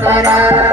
Bye.